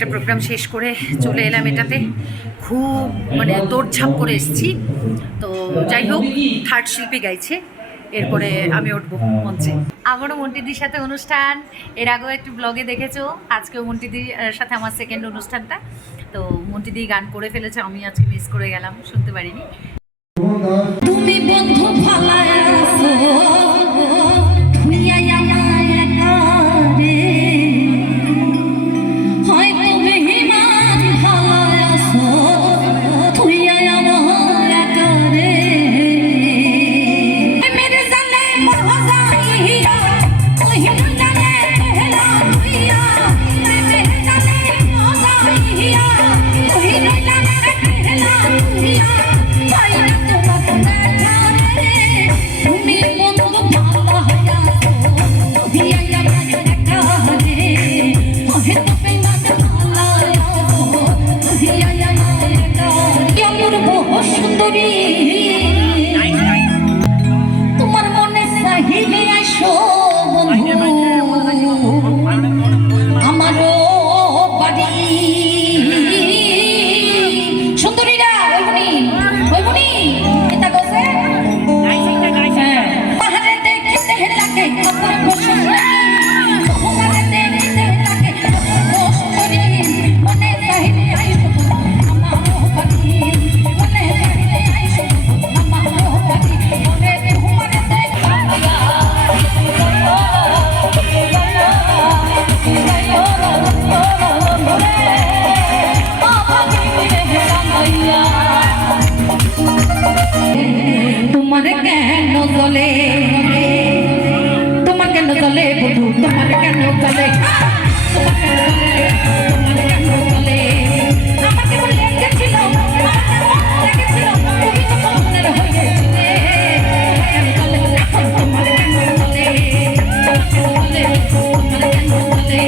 একটা প্রোগ্রাম শেষ করে চলে এলাম এটাতে, খুব মানে দৌড়ঝাঁপ করে এসেছি। তো যাই হোক, থার্ড শিল্পী গাইছে, এরপরে আমি উঠবো মঞ্চে। আমারও মন্টিদির সাথে অনুষ্ঠান, এর আগেও একটু ব্লগে দেখেছো, আজকেও মন্টিদির সাথে আমার সেকেন্ড অনুষ্ঠানটা। তো মন্টিদি গান করে ফেলেছে, আমি আজকে মিস করে গেলাম, শুনতে পারিনি। তুমি বন্ধু ফালায় আসো তোমার মনে চাহিলে আসো আমারও বাড়ি। সুন্দরীরা ওইগুনি এটা গছে পাহাড়ে দেখতে লাগে আমার পছন্দ, পাহাড়ে দেখতে লাগে আমার পছন্দ, মনে চাহিলে আসো আমারও বাড়ি, মনে চাহিলে আসো আমারও বাড়ি, মনে তোমার তোমার কেন চলে, তোমার কেন চলে বধু, তোমার কেন চলে, তোমার কেন চলে, তোমার কেন চলে, আমাকে লেগেছিল লেগেছিল, তুমি তো মনের হয়েছিলে, কেন চলে তোমার কেন চলে, তোমার কেন চলে, তোমার কেন চলে।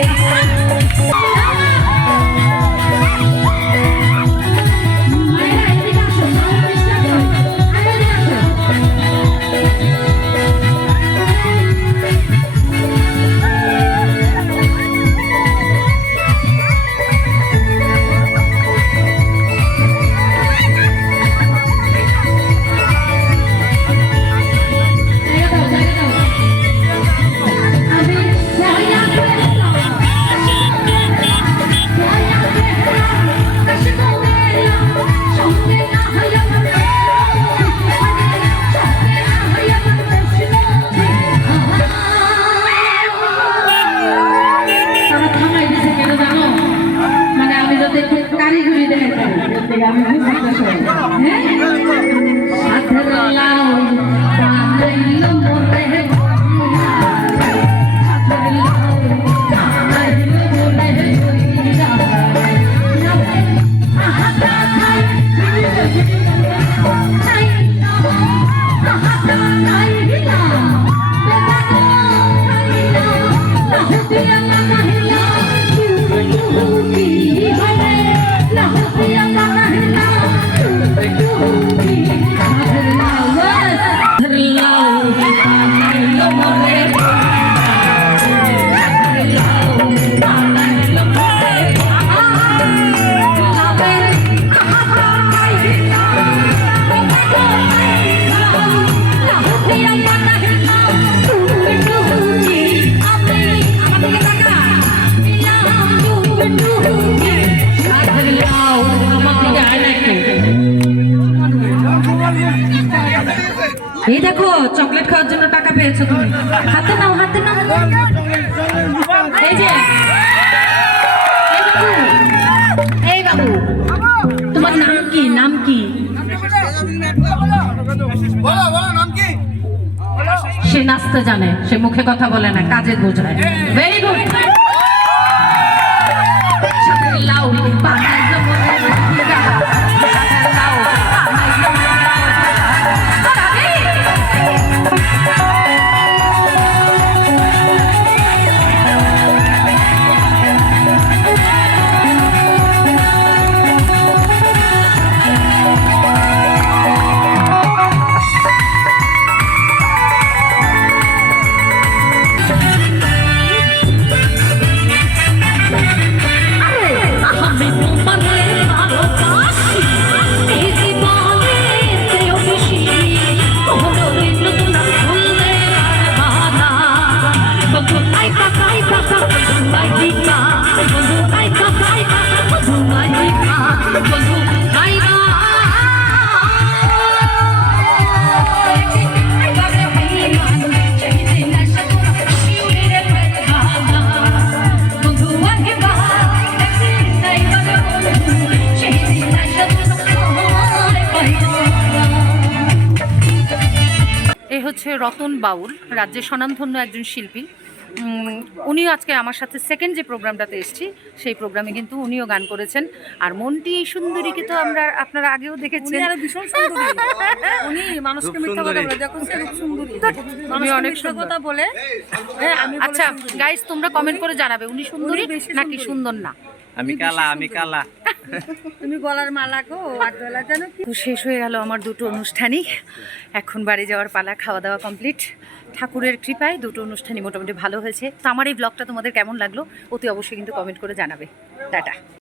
এই দেখো চকলেট খাওয়ার জন্য টাকা পেয়েছো তুমি, হাতে নাও হাতে নাও। এই যে এই বাবু, তোমার নাম কি, নাম কি? সে নাচতে জানে, সে মুখে কথা বলে না, কাজে বোঝায়। Very good. লাউ হচ্ছে রতন বাউল, রাজ্যের স্বনামধন্য একজন শিল্পী। উনিও আজকে আমার সাথে সেকেন্ড যে প্রোগ্রামটাতে এসেছি সেই প্রোগ্রামে কিন্তু উনিও গান করেছেন। আর মন্টি এই সুন্দরীকে তো আপনারা আগেও দেখেছেন। ভীষণ সুন্দরী উনি, মানুষকে মিথ্যা কথা বলে, দেখো সে খুব সুন্দরী, উনি অনেক মিথ্যা কথা বলে। আমি আচ্ছা গাইস, তোমরা কমেন্ট করে জানাবে উনি সুন্দরী নাকি সুন্দর না। আমি কালা তুমি গলার মালা গো, আর গলা জানো কি। তো শেষ হয়ে গেল আমার দুটো অনুষ্ঠানই, এখন বাড়ি যাওয়ার পালা। খাওয়া দাওয়া কমপ্লিট, ঠাকুরের কৃপায় দুটো অনুষ্ঠানই মোটামুটি ভালো হয়েছে। তো আমার এই ব্লগটা তোমাদের কেমন লাগলো অতি অবশ্যই কিন্তু কমেন্ট করে জানাবে। টাটা।